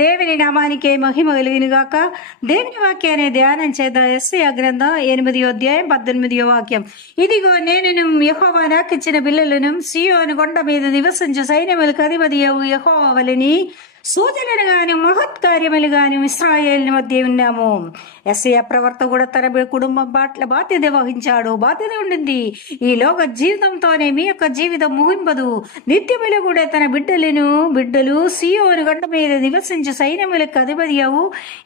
దేవుని నామానికే మహిమ కలుగునుగాక. దేవుని వాక్యాన్ని ధ్యానం చేద్దాం. యెషయా గ్రంథం 8వ అధ్యాయం 18వ వాక్యం. ఇదిగో నేను యెహోవా నాకిచ్చిన బిల్లలను సీయోను కొండ మీద నివసించు సైన్యములకు అధిపతియగు యెహోవా వలెని సూచనలు గాని మహత్కార్యములు గాని ఇశ్రాయేలు మధ్య ఉన్నాము. యెషయా ప్రవర్త కూడా తన కుటుంబం పట్ల బాధ్యత వహించాడు. బాధ్యత ఉండింది. ఈ లోక జీవితంతోనే మీ యొక్క జీవితం ముగింపదు. నిత్యములు కూడా తన బిడ్డలు సీయోను గంట మీద నివసించు సైన్యములకు అధిపతియగు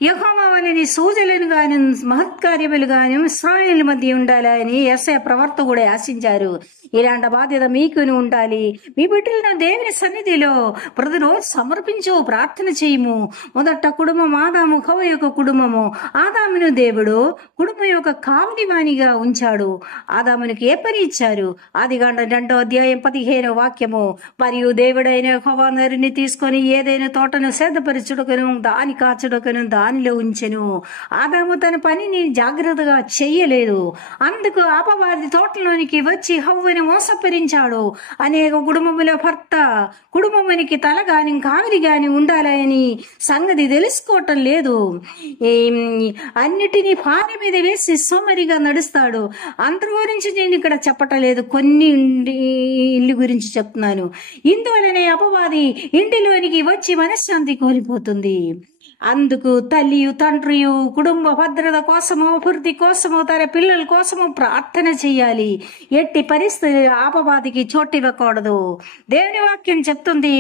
యెహోవా వలెని సూచనలు గాని మహత్కార్యములు గాని ఇశ్రాయేలు మధ్య ఉండాలని యెషయా ప్రవర్త కూడా ఆశించారు. ఇలాంటి బాధ్యత మీకును ఉండాలి. మీ బిడ్డలను దేవుని సన్నిధిలో ప్రతిరోజు సమర్పించు, ప్రార్థన చేయము. మొదట కుటుంబం ఆదాము హవ్వ యొక్క కుటుంబము. ఆదామును దేవుడు కుటుంబం యొక్క కావలివానిగా ఉంచాడు. ఆదామునికి ఏ పని ఇచ్చారు? ఆదికాండం 2వ అధ్యాయం 15వ వాక్యము. మరియు దేవుడైన యెహోవా నరుని తీసుకొని ఏదైనా తోటను సేదపరచుటకును దాని కాచుటకును దానిలో ఉంచెను. ఆదాము తన పనిని జాగ్రత్తగా చెయ్యలేదు. అందుకు అపవాది తోటలోనికి వచ్చి హవ్వను మోసపరించాడు. అనేక కుటుంబముల భర్త కుటుంబమునికి తల గాని కావిరి గాని ఉండాలని సంగతి తెలుసుకోవటం లేదు. అన్నిటినీ భార్య మీద వేసి సోమరిగా నడుస్తాడు. అందరి గురించి నేను ఇక్కడ చెప్పటం లేదు, కొన్ని ఇల్లు గురించి చెప్తున్నాను. ఇందువలనే అపవాది ఇంటిలోనికి వచ్చి మనశ్శాంతి కోల్పోతుంది. అందుకు తల్లియు తండ్రియు కుటుంబ భద్రత కోసము, అభివృద్ధి కోసము, తన పిల్లల కోసము ప్రార్థన చెయ్యాలి. ఎట్టి పరిస్థితి అపవాదికి చోటివ్వకూడదు. దేవుని వాక్యం చెప్తుంది.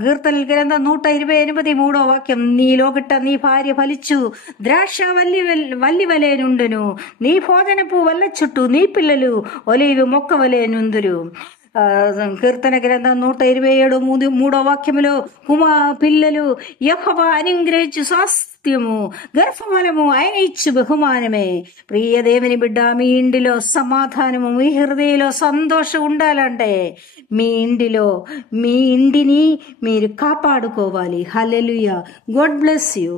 కీర్తనల గ్రంథం 128 3వ వాక్యం. నీలో గిట్ట నీ భార్య ఫలిచ్చు ద్రాక్ష వల్లి వలె నుండును, నీ భోజనపు వల్ల చుట్టూ నీ పిల్లలు ఒలీవ మొక్క వలె నుందురు. కీర్తన గ్రంథం 127 3వ వాక్యములో పిల్లలు యెహోవా అనుగ్రహించు స్వాస్థ్యము, గర్భఫలము ఆయన ఇచ్చు బహుమానమే. ప్రియ దేవుని బిడ్డ, మీ ఇంటిలో సమాధానము, మీ హృదయంలో సంతోషం ఉండాలంటే మీ ఇంటిని మీరు కాపాడుకోవాలి. హల్లెలూయా. God bless you.